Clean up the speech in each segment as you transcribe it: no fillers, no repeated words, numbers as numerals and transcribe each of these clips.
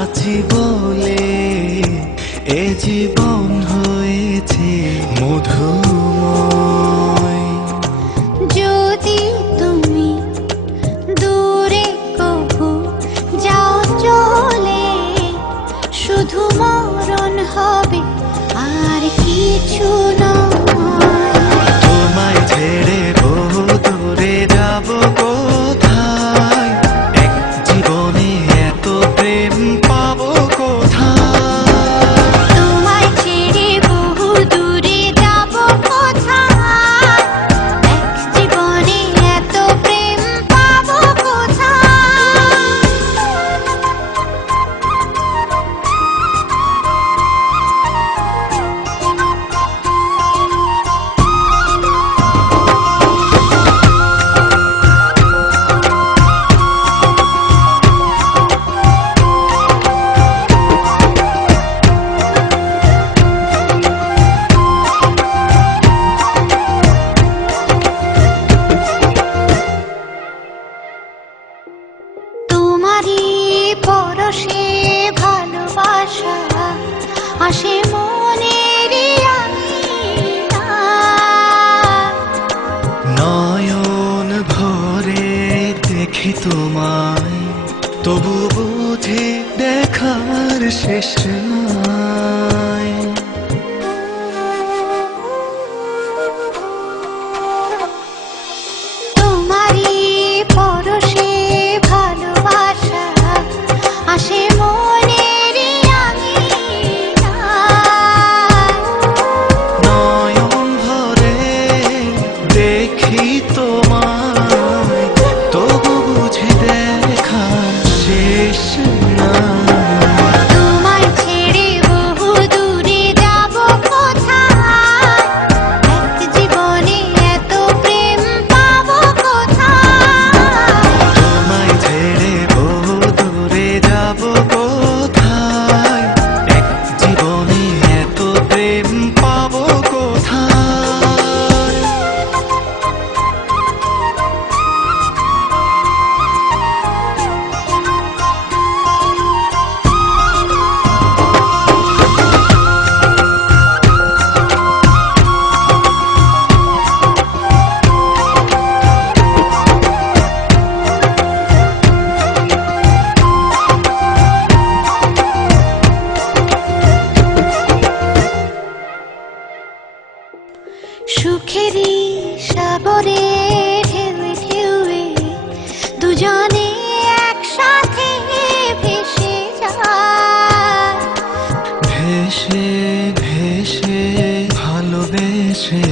আছি বলে এ জীবন হয়েছে মধুময়। যদি তুমি দূরে কবু যাও চলে, শুধু মরণ হবে আর কিছু নয়। তোমায় ছেড়ে বহু দূরে যাব কোথায়, এক জীবনে এত প্রেম পাবো কোথায়। তোমায় ছেড়ে বহু দূরে যাব কোথায়, এক জীবনে এত প্রেম পাবো কোথায়। তোমারই পরশে ভালোবাসা আসে মনের নয়ন ভরে দেখি তোমায়, তবু বুঝি দেখার শেষ নাই। তোমারই পরশে ভালোবাসা আসে মনের নয়ন ভরে দেখি তোমায়, তবু বুঝি দেখার শেষ নাই। তোমায় ছেড়ে বহু দূরে যাব কোথায়, এক জীবনে এত প্রেম পাবো কোথায়। তোমায় ছেড়ে বহু দূরে যাব কোথায়, এক জীবনে এত প্রেম পাবো কোথায়। সুখেরই সাগরে ঢেউে ঢেউে দুজনে একসাথে ভেসে যায়। ভেসে ভেসে ভালোবেসে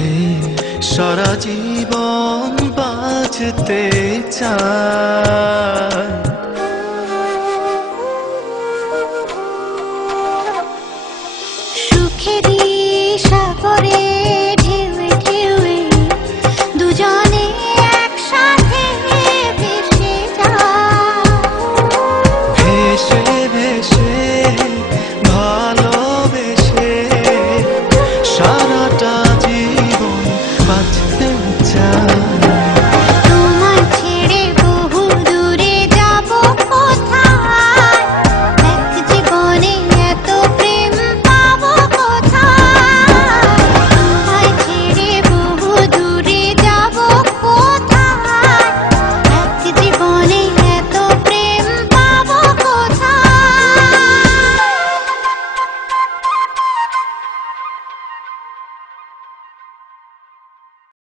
সারা জীবন বাঁচতে চায়।